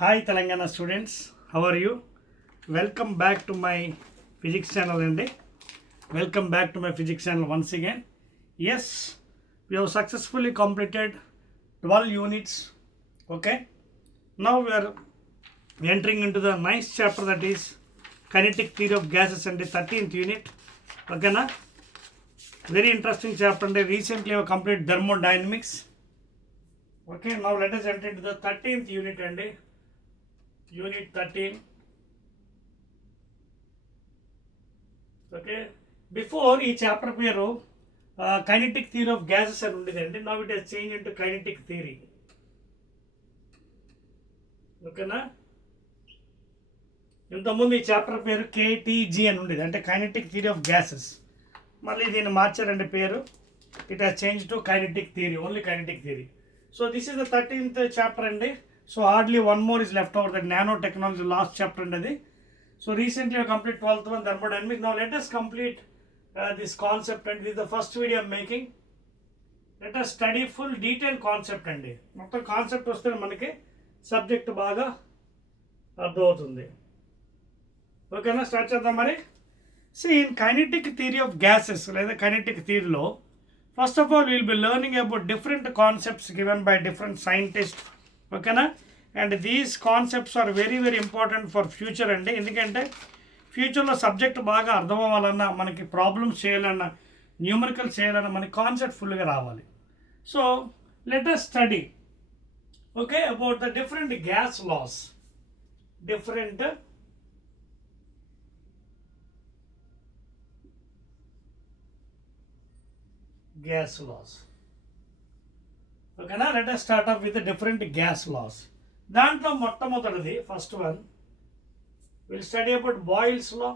Hi Telangana students, how are you? Welcome back to my physics channel and welcome back to my physics channel once again. Yes, we have successfully completed 12 units. Okay, now we are entering into the nice chapter, that is kinetic theory of gases, and the 13th unit. Okay, na? Very interesting chapter, and recently I have completed thermodynamics. Okay, now let us enter into the 13th unit and unit 13. Okay before ఈ chapter పేరు kinetic theory of gases అని ఉండేదండి. Now it has change into kinetic theory. ఓకేనా, ఇంతకుముందు ఈ chapter పేరు కేటీజీ అని ఉండేది, అంటే కైనెటిక్ థియరీ ఆఫ్ గ్యాసెస్. మళ్ళీ దీన్ని మార్చారండి పేరు. It has change to kinetic theory, only kinetic theory. So this is the 13th chapter అండి. So hardly one more is left over, that nano technology last chapter అండి అది. So recently I complete 12th one, thermodynamics. Now let us complete this concept, and this is the first video I am making. Let us study full detailed concept అండి. మొత్తం concept వస్తే మనకి subject బాగా అర్థమవుతుంది. ఓకేనా, start చేద్దాం మరి. In kinetic theory of gases లేదా కైనెటిక్ థియరీలో first of all will be learning about different concepts given by different scientist. ఓకేనా, and these concepts are very very important for future అండి. ఎందుకంటే ఫ్యూచర్లో సబ్జెక్ట్ బాగా అర్థం అవ్వాలన్నా, మనకి ప్రాబ్లమ్స్ చేయాలన్నా, న్యూమరికల్ చేయాలన్నా మనకి కాన్సెప్ట్ ఫుల్గా రావాలి. So let us study okay about the different gas laws. Different gas laws. ఓకేనా, let us start up with different gas laws. దాంట్లో మొట్టమొదటిది first one will study about Boyle's law.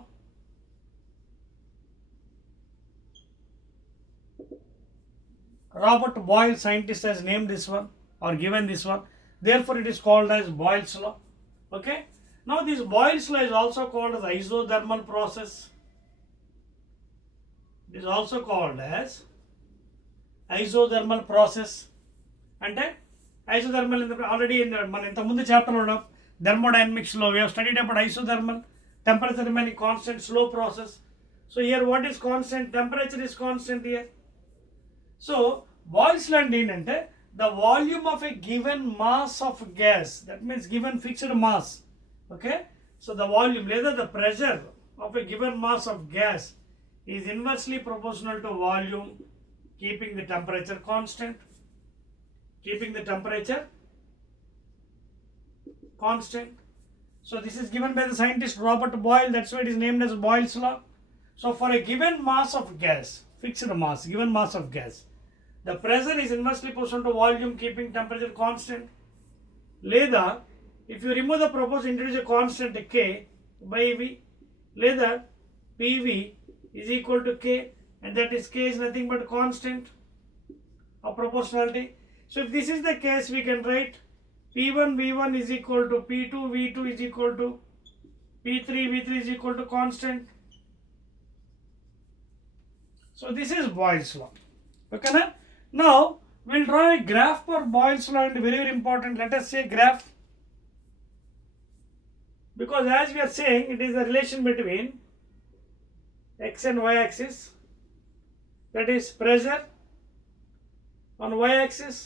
Robert Boyle, scientist, has named this one or given this one, therefore it is called as Boyle's law. Okay, now this Boyle's law is also called as isothermal process. It is also called as isothermal process. అంటే isothermal already మన ఇంతకుముందు చాప్టర్లో థర్మోడైనమిక్స్లో we have studied about isothermal, temperature remaining constant, slow process. So here what is constant? Temperature is constant here. So Boyle's law అంటే ఏంటంటే the volume of a given mass of gas, that means given fixed mass. Okay, so the volume లేదా the pressure of a given mass of gas is inversely proportional to volume, keeping the temperature constant. Keeping the temperature constant. So this is given by the scientist Robert Boyle. That's why it is named as Boyle's law. So for a given mass of gas, fixed mass, given mass of gas, the pressure is inversely proportional to volume, keeping temperature constant. Leda, if you remove the proposed, introduce a constant K by V. Leda, PV is equal to K, and that is K is nothing but constant of proportionality. So if this is the case, we can write P1 V1 is equal to P2 V2 is equal to P3 V3 is equal to constant. So this is Boyle's law. Okay, na? Now we'll draw a graph for Boyle's law, and very very important. Let us say graph, because as we are saying, it is the relation between x and y axis, that is pressure on y axis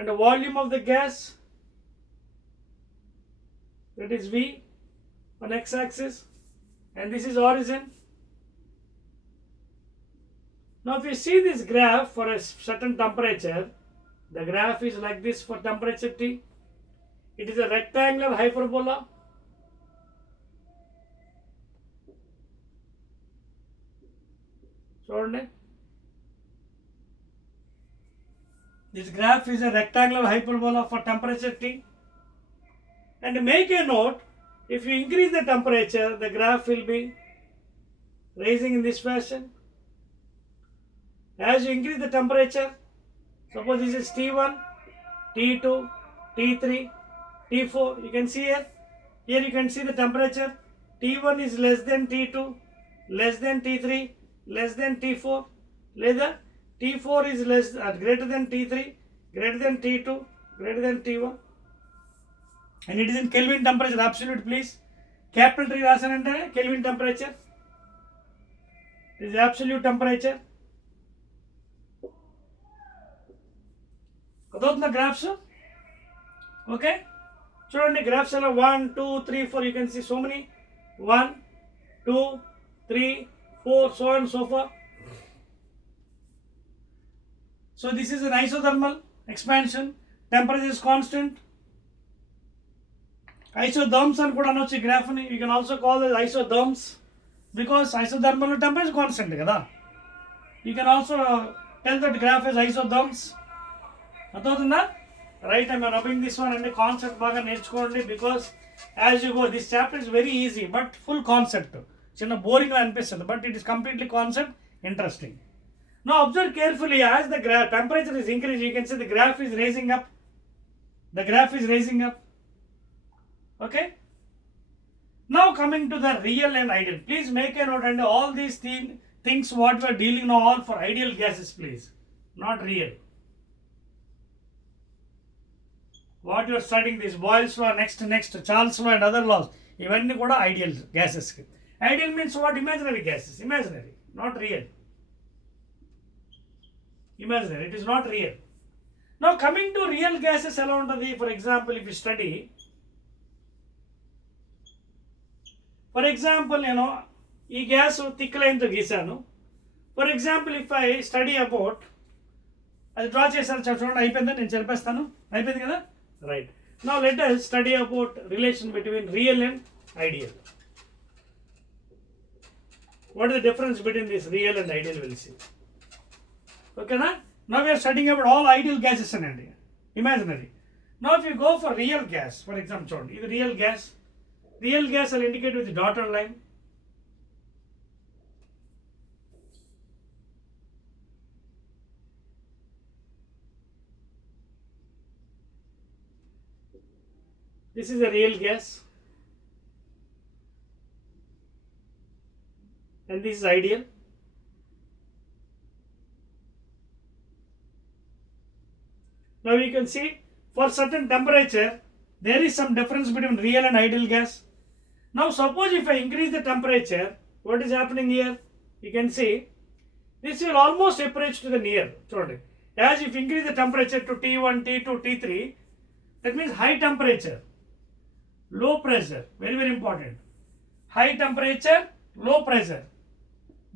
and the volume of the gas, that is V on x axis, and this is origin. Now if you see this graph for a certain temperature, the graph is like this for temperature T. It is a rectangular hyperbola. చూడండి, this graph is a rectangular hyperbola for temperature T. And make a note, if you increase the temperature, the graph will be rising in this fashion. As you increase the temperature, suppose this is T1, T2, T3, T4, you can see here. Here you can see the temperature. T1 is less than T2, less than T3, less than T4, లేదా T4 is greater than T3, greater than T2, greater than T1, and it is in Kelvin temperature, absolute please. Capital T రాసానంటే Kelvin temperature. It is absolute temperature. అదవుతుందా graphs? Okay, చూడండి graphs ఎలా 1 2 3 4 you can see so many 1 2 3 4 so on so forth. So this is an isothermal expansion, temperature is constant. Isotherms అని కూడా అనొచ్చు ఈ గ్రాఫ్ని. You can also call it isotherms because isothermal temperature constant కదా. You can also tell that graph is isotherms. అర్థమవుతుందా? Right, I'm rubbing this one అండి. Concept బాగా నేర్చుకోండి because as you go this chapter is very easy but full concept. చిన్న బోరింగ్గా అనిపిస్తుంది but it is completely concept interesting. Now observe carefully as the temperature is increasing, you can see the graph is raising up. The graph is raising up. Okay. Now coming to the real and ideal. Please make a note and all these things what we are dealing now all for ideal gases please, not real. What you are studying this Boyle's law, next Charles law and other laws, ఇవన్నీ కూడా ideal gases. Ideal means what? Imaginary gases. Imaginary, not real. Imaginary, it is not real. Now coming to real gases ఎలా ఉంటుంది? For example, if you study, for example, ఈ gas thick లైన్తో గీసాను. For example if I study about, అది draw చేశాను చూడండి, అయిపోయిందా? నేను చెప్పేస్తాను, అయిపోయింది కదా. Right, now let us study about relation between real and ideal. What is the difference between this real and ideal will see. ఓకేనా? Now we are studying about all ideal gases అండి, imaginary. Now if you go for real gas, for example చూడండి, ఇది real gas. Real gas I'll indicate with the dotted line. This is a real gas and this is ideal. Now you can see for certain temperature there is some difference between real and ideal gas. Now suppose if I increase the temperature, what is happening here? You can see this will almost approach to the near. As if increase the temperature to T1, T2, T3, that means high temperature, low pressure, very very important. High temperature, low pressure.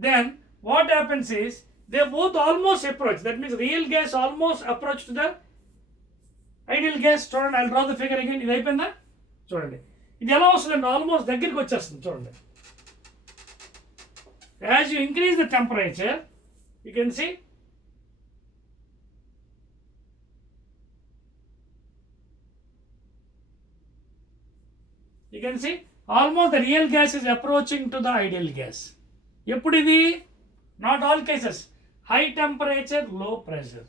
Then what happens is they both almost approach. That means real gas almost approach to the ideal gas. I'll draw the figure again. ఇది అయిపోయిందా? చూడండి, ఇది ఎలా వస్తుందంటే almost దగ్గరికి వచ్చేస్తుంది. చూడండి, as you increase the temperature you can see almost the real gas is approaching to the ideal gas. ఎప్పుడు ఇది? Not all cases, high temperature, low pressure.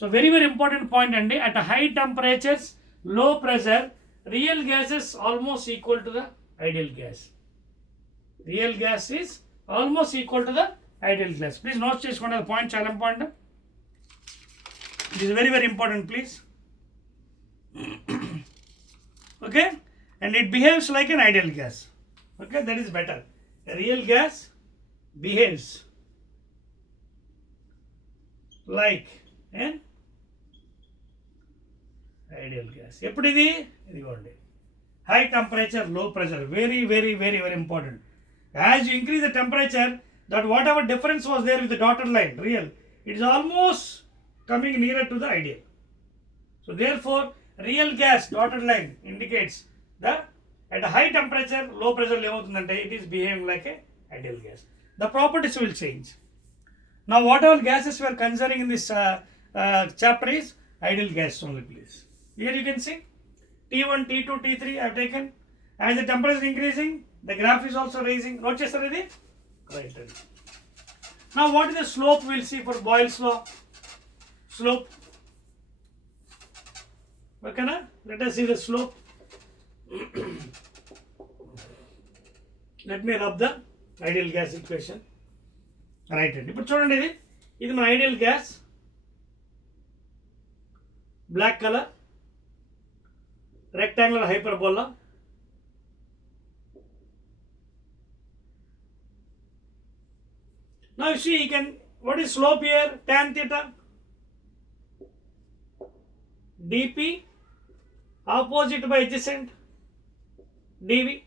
So very very important point అండి. At high temperatures, low pressure, real gas is almost equal to the ideal gas. Real gas is almost equal to the ideal gas. Please note చేసుకోండి, the point చాలా important. It is very very important please. Okay, and it behaves like an ideal gas. Okay, that is better. A real gas behaves like an ideal gas. ఎప్పుడు ఇది? ఇదిగోండి, high temperature, low pressure, very very very very important. As you increase the temperature, that whatever difference was there with the dotted line real, it is almost coming near to the ideal. So therefore real gas dotted line indicates the at high temperature, low pressure ఏమవుతుందంటే it is behaving like a ideal gas. The properties will change. Now whatever gases we are considering in this chapter is ideal gas only please. Here you can see T1, T2, T3 I have taken. As the temperature is increasing, the graph is also raising. Note chestar idi? Right. Now what is the slope? We'll see for Boyle's law. Slope. Okay na? Let us see the slope. Let me rub the ideal gas equation. Right. ఇప్పుడు చూడండి, ఇది మన ideal gas. black color, rectangular hyperbola. Now you see, you can, what is slope here? Tan theta. dp opposite by adjacent dv,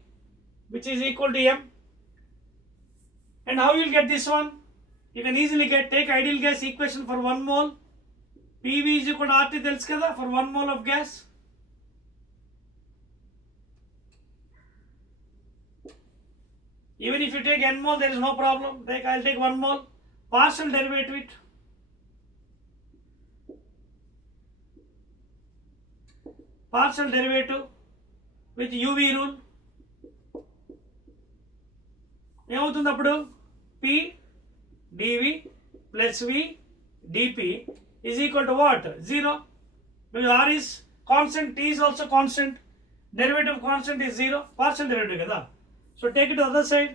which is equal to m. And how you will get this one? You can easily take ideal gas equation for 1 mole. PV is equal to RT తెలుసు కదా for 1 mole of gas. Even if you take n mole, there is no problem. I'll take 1 mole. Partial derivative it. Partial derivative with UV rule. ఏమవుతుంది అప్పుడు? P dV plus V dP is equal to what? 0. Because R is constant, T is also constant. Derivative constant is 0. Partial derivative kada. So take it to the other side.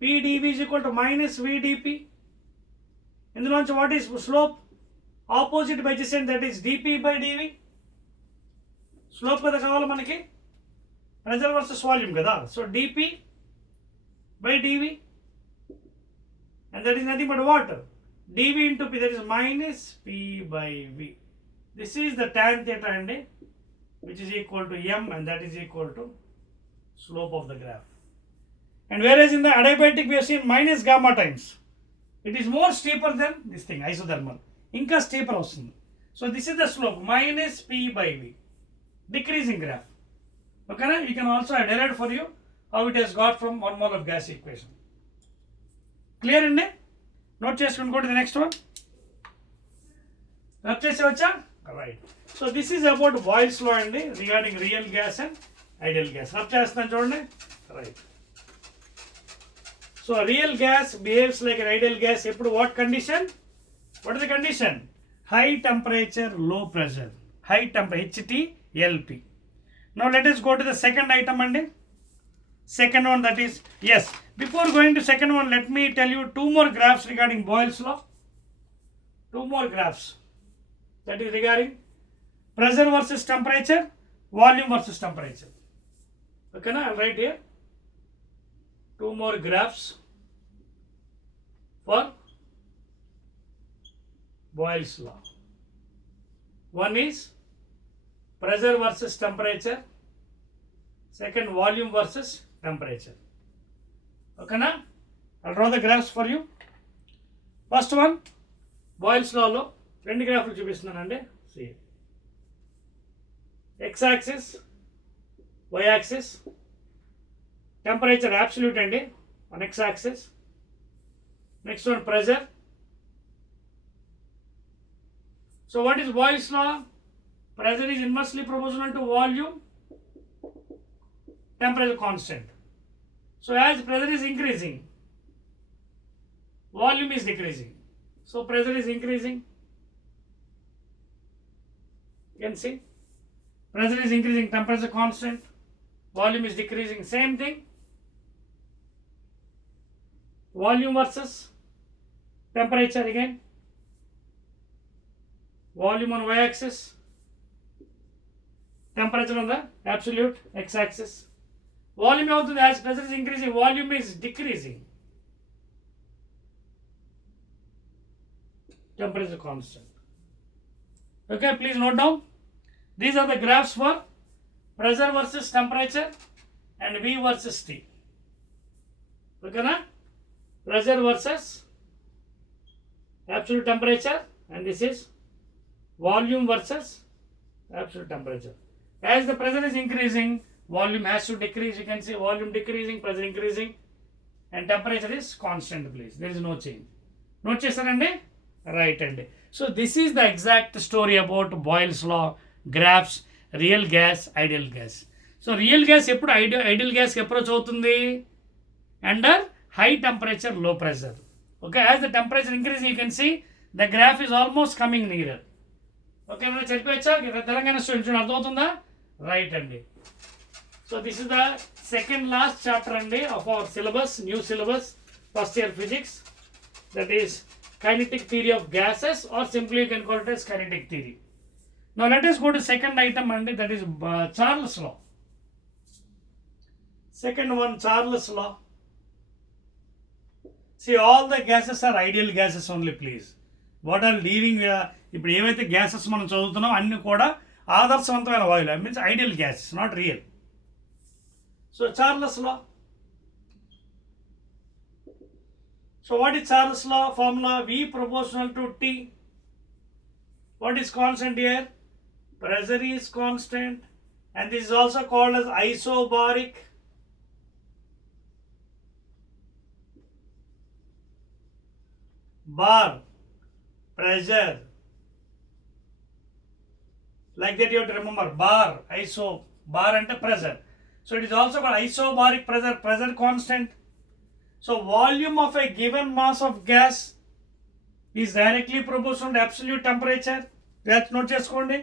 P dV is equal to minus V dP. ఇందులోంచి what is slope? Opposite by adjacent, that is dP by dV. Slope kada కావాలి మనకి. Pressure versus volume kada. So dP by dV, and that is nothing but what? dV into P, that is minus P by V. This is the tan theta and which is equal to m, and that is equal to slope of the graph. And whereas in the adiabatic we have seen minus gamma times, it is more steeper than this thing, isothermal. Inka steeper vastund. So this is the slope minus P by V, decreasing graph. Okay, na? You can also derived for you how it has got from 1 mole of gas equation. Clear ande? Note cheskoni go to the next one. Rub chesevacha? Right. So this is about Boyle's law ande regarding real gas and ideal gas. Rub chestunna chudandi. Right. So real gas behaves like an ideal gas. Eppudu what condition? What is the condition? High temperature, low pressure. High temperature HTLP. Now let us go to the second item ande. Second one, that is, yes, before going to second one, let me tell you 2 more graphs regarding Boyle's law. 2 more graphs, that is regarding pressure versus temperature, volume versus temperature. Okay, na? I'll write here 2 more graphs for Boyle's law. One is pressure versus temperature, second volume versus temperature. Okay na? I'll draw the graphs for you. First one, Boyle's law lo rendu graphs చూపిస్తున్నానండి. See, x axis, y axis, temperature absolute అండి on x axis. Next one, pressure. So what is Boyle's law? Pressure is inversely proportional to volume, temperature constant. So as pressure is increasing, volume is decreasing. So pressure is increasing. You can see pressure is increasing, temperature constant, volume is decreasing. Same thing, volume versus temperature again. Volume on y axis, temperature on the absolute x axis. Volume అవుతుంది, as pressure is increasing, volume is decreasing. Temperature constant. Okay, please note down. These are the graphs for pressure versus temperature and V versus T. Okay, na? Pressure versus absolute temperature, and this is volume versus absolute temperature. As the pressure is increasing, volume has to decrease. You can see volume decreasing, pressure increasing, and temperature is constant, please. There is no change. Note chestarandi? Right andi. So this is the exact story about Boyle's law, graphs, real gas, ideal gas. So real gas eppudu ideal gas approach avutundi under high temperature, low pressure. Okay, as the temperature increasing, you can see the graph is almost coming nearer. Okay, నేను చెప్పొచ్చా? Telangana students అర్థమవుతుందా? Right అండి. So this is the second last chapter andi of our syllabus, new syllabus, first year physics, that is kinetic theory of gases, or simply you can call it as kinetic theory. Now let us go to second item, and that is Charles law. Second one, Charles law. See, all the gases are ideal gases only, please. What are leaving ఇప్పుడు ఏవైతే gases మనం చదువుతున్నాం అన్నీ కూడా ఆదర్శవంతమైన వాయువులు, I means ideal gases, not real. So Charles law. So what is Charles law formula? V proportional to T. What is constant here? Pressure is constant, and this is also called as isobaric. Bar, pressure, like that you have to remember. Bar, iso, bar and pressure. So it is also called isobaric pressure, pressure constant. So volume of a given mass of gas is directly proportional to absolute temperature. That's note cheskondi.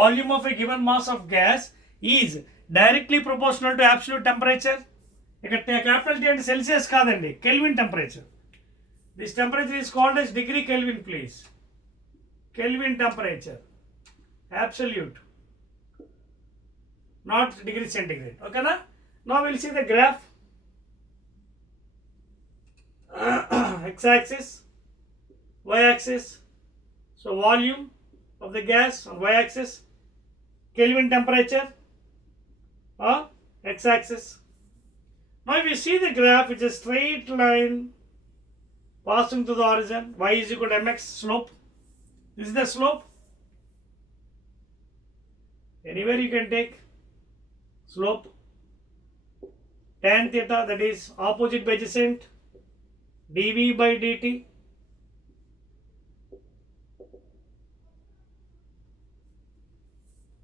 Volume of a given mass of gas is directly proportional to absolute temperature. Ikkada capital T ante Celsius kadandi, Kelvin temperature. This temperature is called as degree Kelvin, please. Kelvin temperature, absolute, not degree centigrade. Okay, na? Now we'll see the graph. X-axis, y-axis. So volume of the gas on y-axis, Kelvin temperature, x-axis. Now if you see the graph, it's a straight line passing to the origin. Y is equal to mx, slope. This is the slope. Anywhere you can take slope. Tan theta, that is opposite by adjacent, dv by dt.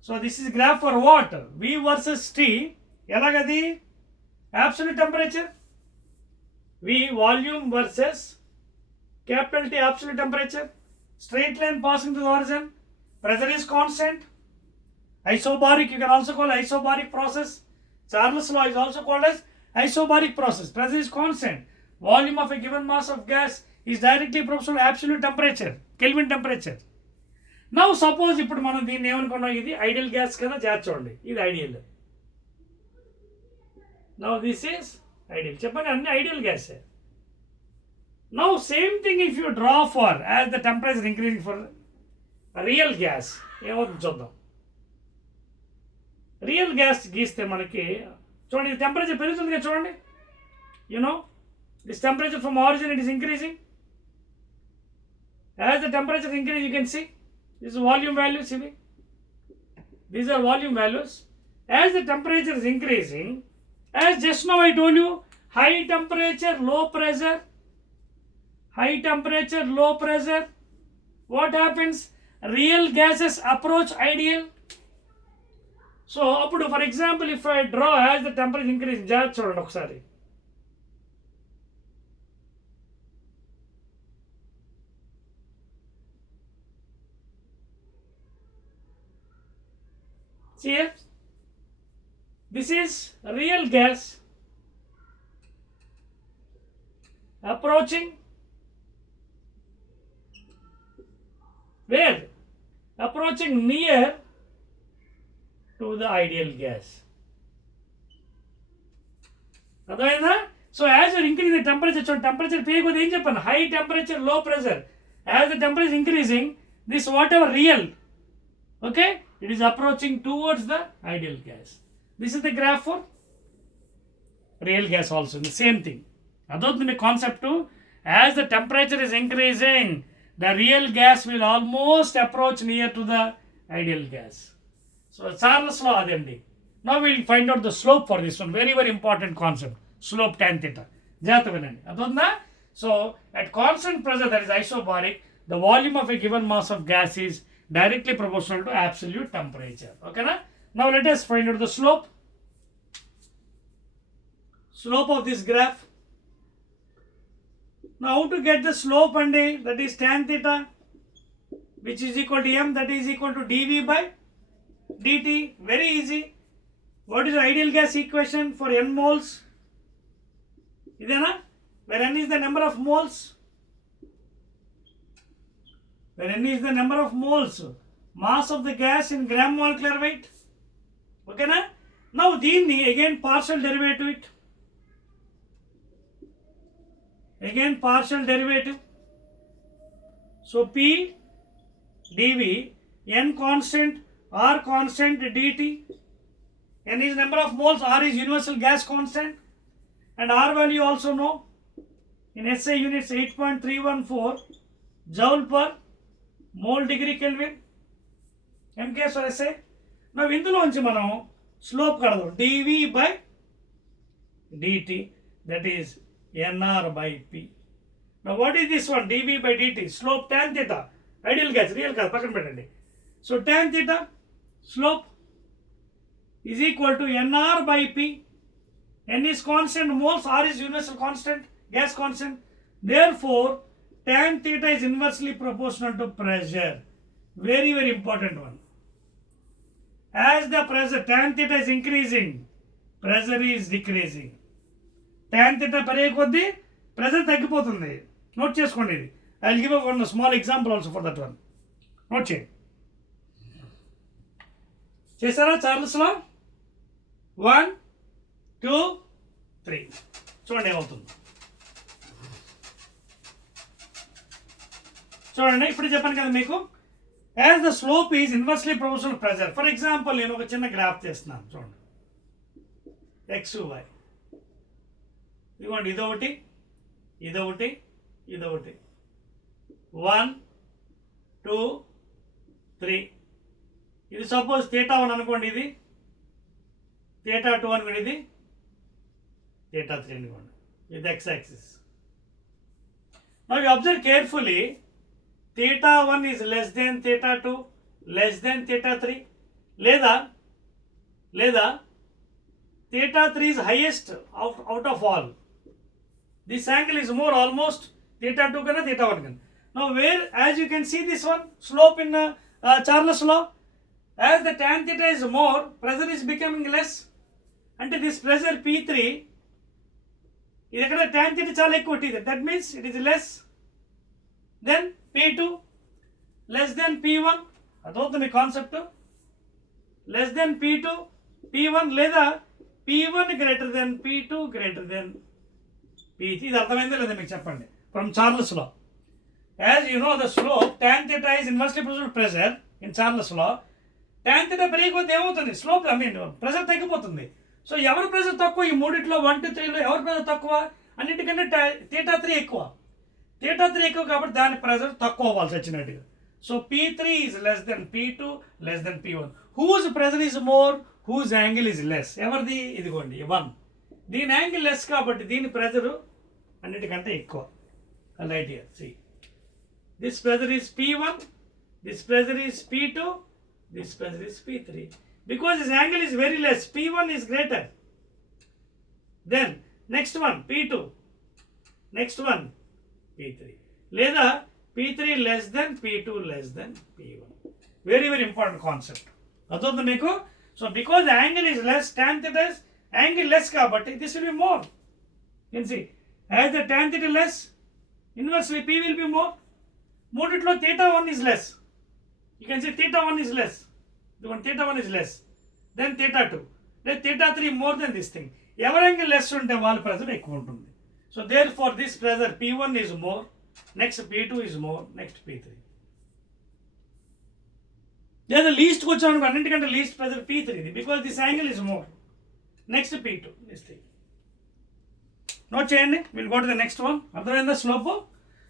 So this is graph for what? V versus T. Elagadi? Absolute temperature. V volume versus capital T absolute temperature. Straight line passing to the origin. Pressure is constant. Isobaric, you can also call isobaric process. Charles law is also called as isobaric process. Pressure is constant. Volume of a given mass of gas is directly proportional to absolute temperature, Kelvin temperature. Now suppose ఇప్పుడు మనం దీన్ని ఏమనుకున్నాం, ఇది ideal gas కదా, చేర్చండి, ఇది ideal. Now this is ideal. చెప్పండి, అన్ని ideal గ్యాసే. Now same thing if you draw for as the temperature increasing for real gas, ఏమవుతుంది చూద్దాం. రియల్ గ్యాస్ గీస్తే మనకి చూడండి, టెంపరేచర్ పెరుగుతుంది కదా, చూడండి. This temperature from origin, it is increasing. As the temperature increases, you can see this is volume values. These are volume values. As the temperature is increasing, as just now I told you, high temperature, low pressure. High temperature, low pressure. What happens? Real gases approach ideal. So, for example, if I draw as the temperature increases, just చూడండి ఒకసారి. See here, this is real gas approaching where? Approaching near to the ideal gas. అర్థమైందా? So as you increase the temperature, temperature పెరిగిపోతే ఏం చెప్పాను? High temperature, low pressure. As the temperature is increasing, this whatever real, okay, it is approaching towards the ideal gas. This is the graph for real gas also, the same thing. Adotni concept too. As the temperature is increasing, the real gas will almost approach near to the ideal gas. So Charles law adandi. Now we will find out the slope for this one. Very, very important concept. Slope tan theta. Jata vinandi. Adotna. So at constant pressure, that is isobaric, the volume of a given mass of gas is directly proportional to absolute temperature. Okay na? Now let us find out the slope. Slope of this graph. Now how to get the slope, and that is tan theta, which is equal to m, that is equal to dv by dt. Very easy. What is the ideal gas equation for n moles? Idena? Where n is the number of moles. When n is the number of moles, mass of the gas in gram molecular weight. Okay na? Now దీన్ని again partial derivative it. Again partial derivative. So P dV, N constant, R constant dt. N is number of moles, R is universal gas constant, and R value also know. In SI units 8.314 joule per mole degree Kelvin. MK for SI. Now ఇందులోంచి మనం slope కడదాం dV by dt, that is nr by p. Now what is this one? dV by dt, slope tan theta, ideal gas, real gas పక్కన పెట్టండి. So tan theta slope is equal to nr by p. N is constant moles, R is universal constant gas constant. Therefore tan theta is inversely proportional to pressure. Very very important one. As the pressure, tan theta is increasing, pressure is decreasing. Tan theta పెరిగే కొద్దీ pressure తగ్గిపోతుంది. Note చేసుకోండి ఇది. I will give one small example also for that one. Note చేయండి. చేశారా చార్లెస్లో? 1 2 3. చూడండి ఏమవుతుంది. చూడండి ఇప్పుడు చెప్పాను కదా మీకు, as the slope is inversely proportional to pressure. For example, నేను ఒక చిన్న గ్రాఫ్ చేస్తున్నాను చూడండి. XY ఇదిగోండి, ఇదొకటి ఇదొకటి ఇదొకటి 1 2 3. ఇది సపోజ్ θ1 అనుకోండి, ఇది θ2 అనుకోండి, ఇది θ3 అనుకోండి. ఇది x axis. Now you observe carefully, θ1 is less than θ2, less than θ3, లేదా θ3 is highest out of all. This angle is more almost θ2 kana θ1 kana. Now where, as you can see this one slope in Charles law, as the tan theta is more, pressure is becoming less. Ante this pressure P3 ఇది ఎక్కడ tan theta చాలా ఎక్కువ, that means it is less. Then P2 less than P1, అదవుతుంది concept. less than P2 P1 లేదా P1 greater than P2 greater than P3. ఇది అర్థమైందో లేదా మీకు చెప్పండి. From Charles law, as you know the slope tan theta is inversely proportional to pressure in Charles law. tan theta పెరిగిపోతే ఏమవుతుంది? Slope pressure తగ్గిపోతుంది. So ఎవరి pressure తక్కువ? ఈ మూడిట్లో 1 2 3లో ఎవరి ప్రెషర్ తక్కువ? అన్నిటికంటే θ3 ఎక్కువ. θ3 ఎక్కువ కాబట్టి దాని ప్రెషర్ తక్కువ అవ్వాల్సి వచ్చినట్టుగా. So P3 is less than P2 less than P1. Whose pressure is more? Whose angle is less? ఎవరిది? ఇదిగోండి 1. దీని యాంగిల్ లెస్ కాబట్టి దీని ప్రెషరు అన్నిటికంటే ఎక్కువ. Right here see, this pressure is P1, this pressure is P2, this pressure is P3. Because this angle is very less, P1 is greater. Then next one P2, next one P3, లేదా P3 less than P2 less than P1. Very very important concept. అర్థమవుతుంది మీకు? So because the angle is less, tan theta is angle less కాబట్టి this will be more. You can see, as the tan theta less, inversely P will be more. మూడిట్లో θ1 is less. You can see θ1 is less. The one θ1 is less. Then θ2. Then θ3 more than this thing. ఎవరి angle less ఉంటే వాళ్ళ pressure ఎక్కువ ఉంటుంది. So therefore this pressure P1 is more, next P2 is more, next P3. లేదా లీస్ట్కి వచ్చాను అన్నింటికంటే least pressure P3 ఇది, because this angle is more. Next P2 this thing. Note చేయండి. Will go to the next one. అర్థమైందా slope?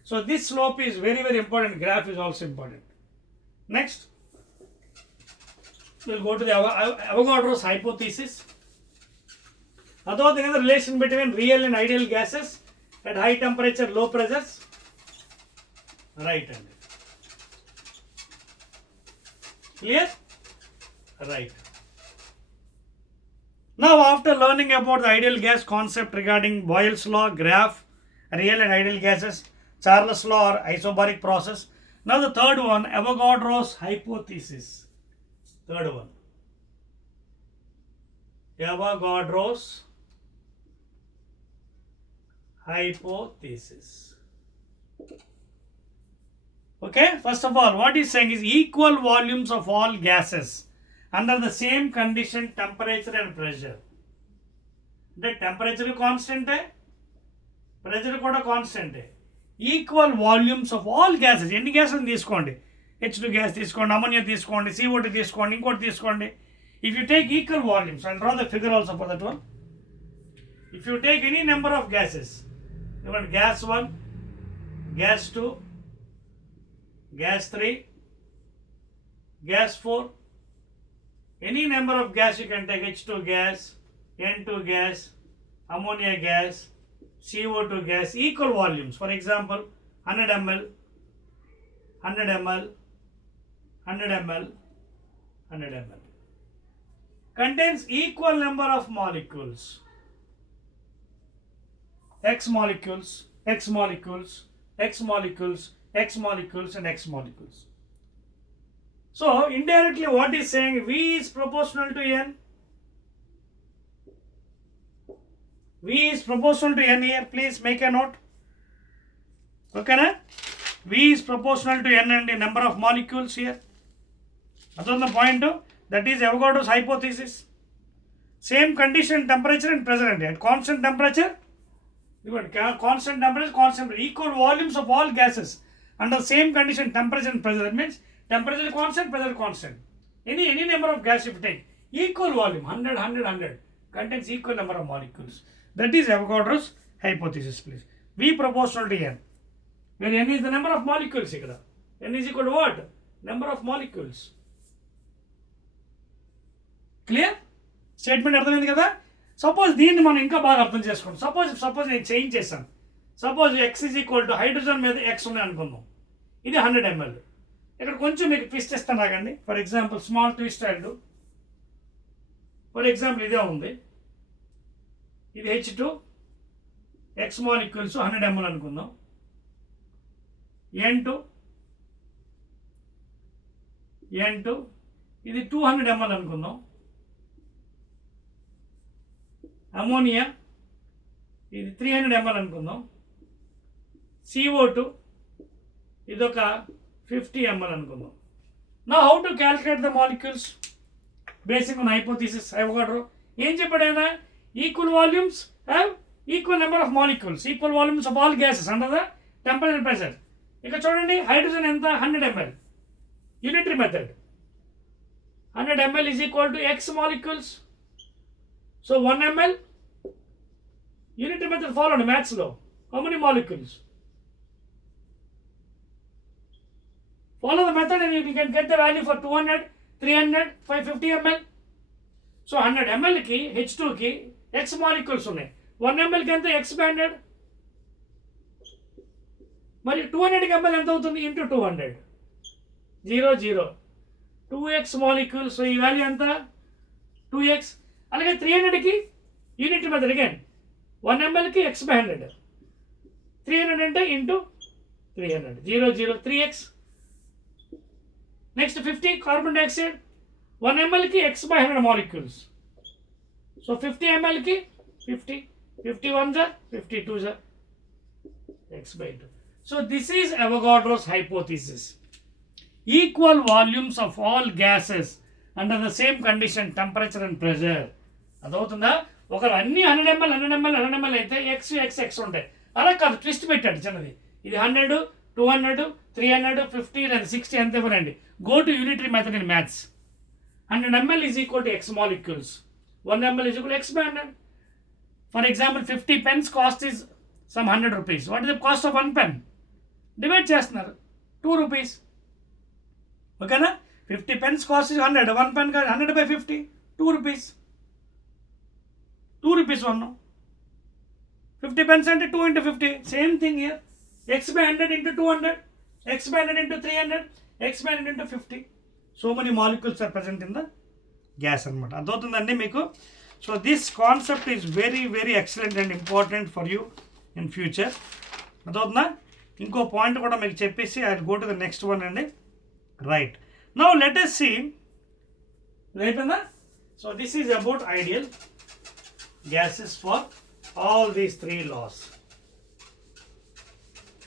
So this slope is very very important. Graph is also important. Next will go to the Avogadro's hypothesis. అర్థమవుతుంది కదా, relation between real and ideal gases at high temperature low pressures. Right అండి, clear? Right. Now after learning about the ideal gas concept regarding Boyle's law, graph, real and ideal gases, Charles law or isobaric process, now the third one, Avogadro's hypothesis. Third one, Avogadro's hypothesis. Okay, first of all, what he's saying is equal volumes of all gases under the same condition, temperature and pressure. The temperature constant, pressure kuda constant. Equal volumes of all gases. Any gases తీసుకోండి. H2 gas తీసుకోండి, ammonia తీసుకోండి, CO2 తీసుకోండి, ఇంకోటి తీసుకోండి. If you take equal volumes, I'll draw the figure also for that one. If you take any number of gases, even gas 1, gas 2, gas 3, gas 4, any number of gas you can take, H2 gas, N2 gas, ammonia gas, CO2 gas, equal volumes. For example, 100 ml, 100 ml, 100 ml, 100 ml. Contains equal number of molecules. X molecules, X molecules, X molecules, X molecules and X molecules. So indirectly what is saying, V is proportional to N. V is proportional to N here. Please make a note. Okay na? V is proportional to N and the number of molecules here. That's the point. That is Avogadro's hypothesis. Same condition, temperature and pressure. At constant temperature, constant temperature, constant equal volumes of all gases under same condition, temperature and pressure. That means temperature constant, pressure constant. Any number of gas if you take, equal volume, 100, 100, 100, contains equal number of molecules. That is Avogadro's hypothesis, please. V proportional to N. Where N is the number of molecules. N is equal to what? Number of molecules. Clear? Statement అర్థమైంది కదా? Suppose దీన్ని మనం ఇంకా బాగా అర్థం చేసుకోండి. Suppose నేను change చేశాను. Suppose x is equal to hydrogen మీద x ఉన్నాయి అనుకుందాం. ఇది 100 ml. ఇక్కడ కొంచెం మీకు ట్విస్ట్ ఇస్తాను రాగండి. For example small twist and for example ఇదే ఉంది. ఇది H2 x మాలిక్యూల్స్ 100 ml అనుకుందాం. N2 ఇది 200 ml అనుకుందాం. అమోనియా ఇది 300 ml అనుకుందాం. CO2 ఇదొక 50 ml అనుకుందాం. Now how to calculate the molecules? Based on hypothesis, Avogadro ఏం చెప్పాడైనా equal volumes have equal number of molecules, equal volumes of all gases under the temperature pressure. ఇక్కడ చూడండి hydrogen ఎంత 100 ml, unitary method. 100 ml is equal to x molecules. So 1 ml, unitary method followed maths law. How many molecules? Follow the method and you can get the value for 200, 300, 550 ml. So 100 ml ki H2 ki x molecules ఉన్నాయి. 1 ml కి ఎంత x banded. మరి 200 ml ఎంత అవుతుంది into 200. 0 0. 2x molecules. So ఈ value ఎంత 2x. అలాగే 300 కి యూనిట్ మెథడ్ అగైన్ 1 ml కి x by 100. 300 అంటే into 300. 0 0 3x. Next 50 carbon dioxide 1 ml కి x by 100 molecules. So 50 ml కి 50. 51 are 52 are x by 2. So this is Avogadro's hypothesis. Equal volumes of all gases under the same condition, temperature and pressure. అదవుతుందా? ఒకరు అన్ని 100 ml 100 ml 100 ml అయితే x ఉంటాయి. అలా కాదు, twist పెట్టాడు చిన్నది. ఇది 100, 200, 300, 50 లేదా 60 అంతే ఇవ్వనండి. Go to unitary method in maths. 100 ml is equal to x molecules. 1 ml is equal to x by 100. For example, 50 pence cost is some 100 rupees. What is the cost of 1 pen? Divide చేస్తున్నారు 2 rupees. ఓకేనా? 50 pence cost is 100. 1 pen 100 by 50, 2 rupees. 2 rupees 1. 50 pence అంటే 2 into 50. Same thing here. X by 100 into 200. X by 100 into 300. X by 100 into 50. So many molecules are present in the gas అనమాట. అర్థమవుతుందండి మీకు? So this concept is very very excellent and important for you in future. అర్థమవుతుందా? ఇంకో point కూడా మీకు చెప్పేసి I go to the next one అండి. Right. Now let us see. అయిపోయిందా? So this is about ideal gases for all these 3 laws.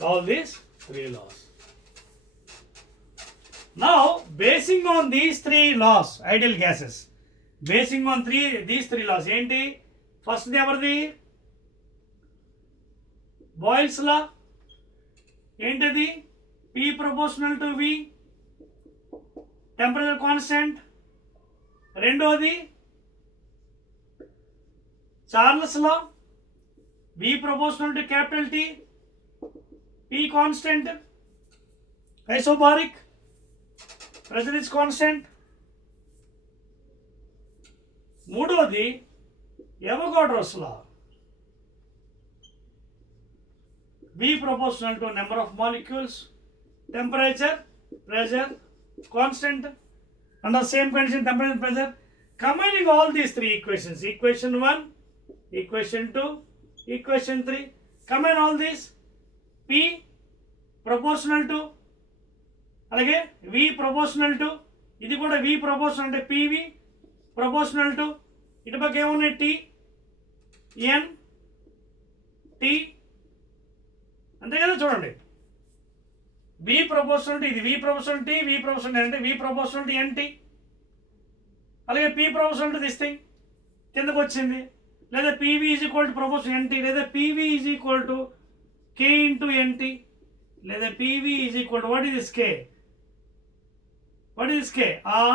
All these 3 laws. Now, basing on these three laws, ideal gases, basing on these three laws, ఏంటి first ఎవరిది Boyle's law, ఏంటిది P proportional to V, temperature constant. రెండోది Charles law, V proportional to capital T, P constant, isobaric, pressure is constant. మూడోది ఎవగాడ్రోస్ లా, V proportional to number of molecules, temperature, pressure, constant, under same condition, temperature, pressure. Combining all these three equations, equation 1, equation 2, equation 3, combine all these, P proportional to, అలాగే V proportional to, ఇది కూడా V proportional అంటే PV proportional to, ఇటు పక్క ఏమున్నాయి T, N, T, అంతే కదా. చూడండి V proportional to, ఇది V proportional T, V proportional అంటే V proportional to NT, అలాగే P proportional to this thing కిందకు వచ్చింది. లేదా PV is equal to proportion NT, లేదా PV is equal to K into NT, లేదా PV is equal to what is this K, what is this K,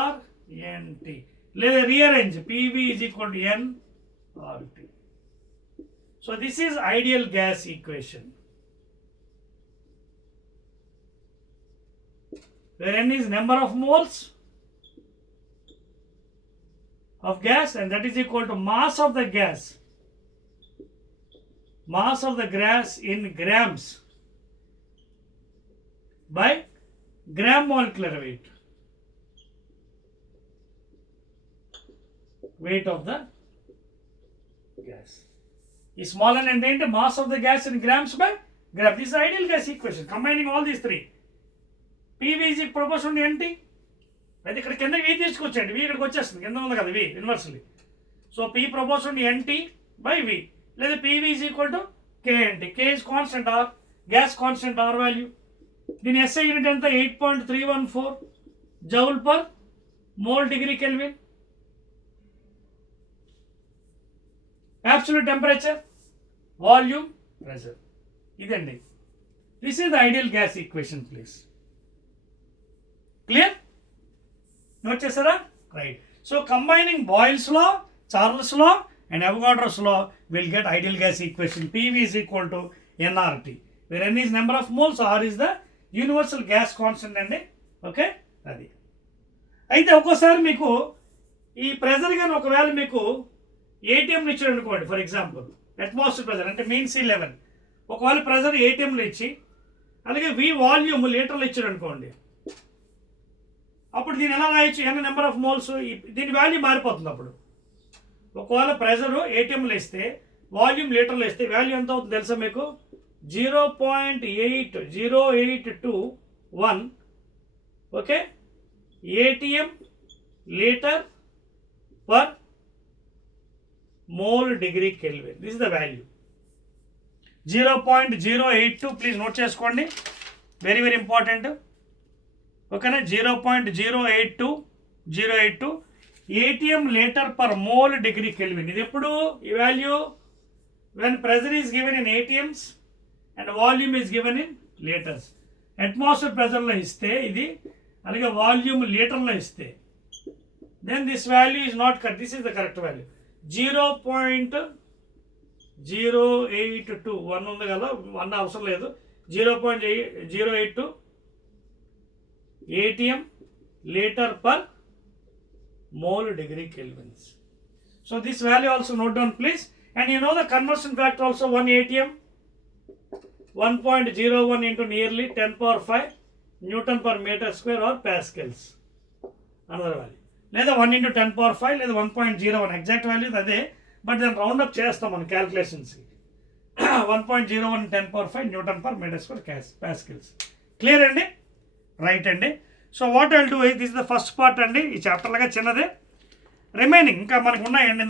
RNT, లేదా rearrange PV is equal to nRT. So this is ideal gas equation where n is number of moles of gas and that is equal to mass of the gas, mass of the gas in grams by gram molecular weight, weight of the gas. Is small n and ఏంటి mass of the gas in grams by gram. This is ideal gas equation combining all these three. PV is proportional to NT, అయితే ఇక్కడ కింద V తీసుకొచ్చండి, V ఇక్కడికి వచ్చేస్తుంది, కింద ఉంది కదా V inversely. So P proportional to NT by V, లేదా PV is equal to KNT. K is constant R, gas constant R value. దీని SI యూనిట్ ఎంత 8.314 joule per mole degree kelvin. Absolute temperature, volume, pressure, ఇదండి. This is the ideal gas equation. Please clear, note చేస్తారా? Right. So combining Boyle's law, Charles law and Avogadro's law will get ideal gas equation. PV is equal to nRT, where n is number of moles, R is the universal gas constant అండి. Okay, అది. అయితే ఒక్కోసారి మీకు ఈ pressure కానీ ఒకవేళ మీకు ATMలో ఇచ్చాడు అనుకోండి, ఫర్ ఎగ్జాంపుల్ అట్మాస్ఫియర్ ప్రెజర్ అంటే మీన్ సీ లెవెల్, ఒకవేళ ప్రెజర్ ATMలో ఇచ్చి అలాగే V వాల్యూమ్ లీటర్లు ఇచ్చాడు అనుకోండి, అప్పుడు దీన్ని ఎలా రాయొచ్చు, n నెంబర్ ఆఫ్ మోల్స్, దీని వాల్యూ మారిపోతుంది. అప్పుడు ఒకవేళ ప్రెజరు ATMలో ఇస్తే వాల్యూమ్ లీటర్లో ఇస్తే వాల్యూ ఎంత అవుతుంది తెలుసా మీకు? 0.80821 okay ATM litre per mole degree kelvin. This is the value 0.082. Please note చేసుకోండి, వెరీ వెరీ ఇంపార్టెంట్. ఓకేనా, 0.082 ATM litre per mole degree kelvin. ఇది ఎప్పుడు ఈ వాల్యూ? When pressure is given in ATMs and volume is given in litres. Atmosphere ప్రెజర్లో ఇస్తే ఇది, అలాగే వాల్యూమ్ లీటర్లో ఇస్తే, then this value is not correct. This is the correct value. 0.0821 ఉంది కదా, 1 అవసరం లేదు. 0.082 ATM liter per mole degree kelvins. So this value also note down please. And you know the conversion factor also 1 ATM 1.01 into nearly 10 power 5 Newton per meter square or pascals. Another value. లేదా 1 into 10 power 5 లేదా 1.01 exact value అదే, but దాన్ని round up చేస్తాం మన క్యాల్కులేషన్స్కి. 1.01 10 power 5 newton per metre square pascals. Clear అండి? Right అండి. So what I'll do this is the first part అండి. ఈ చాప్టర్లుగా చిన్నదే, రిమైనింగ్ ఇంకా మనకు ఉన్నాయండి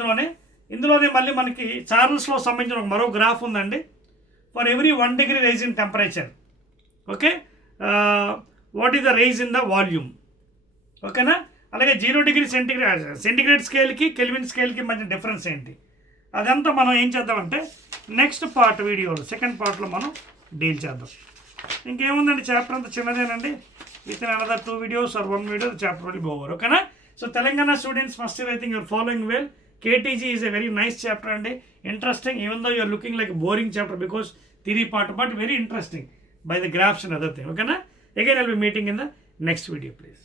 ఇందులోనే మళ్ళీ మనకి చార్లెస్లో సంబంధించిన ఒక మరో గ్రాఫ్ ఉందండి. For every 1 degree rise in temperature, okay, what is the rise in the volume. ఓకేనా. అలాగే 0 డిగ్రీ సెంటిగ్రేడ్ స్కేల్కి కెల్విన్ స్కేల్కి మధ్య డిఫరెన్స్ ఏంటి, అదంతా మనం ఏం చేద్దామంటే నెక్స్ట్ పార్ట్ వీడియోలో సెకండ్ పార్ట్లో మనం డీల్ చేద్దాం. ఇంకేముందండి, చాప్టర్ అంతా చిన్నదేనండి. Within another 2 videos or 1 video the chapter will be over. ఓకేనా. So Telangana students first year, I think you're following well. KTG is a very nice chapter and interesting, even though you're looking like a boring chapter because theory part, but very interesting by the graphs and other thing. Okay na? Again I'll be meeting in the next video, please.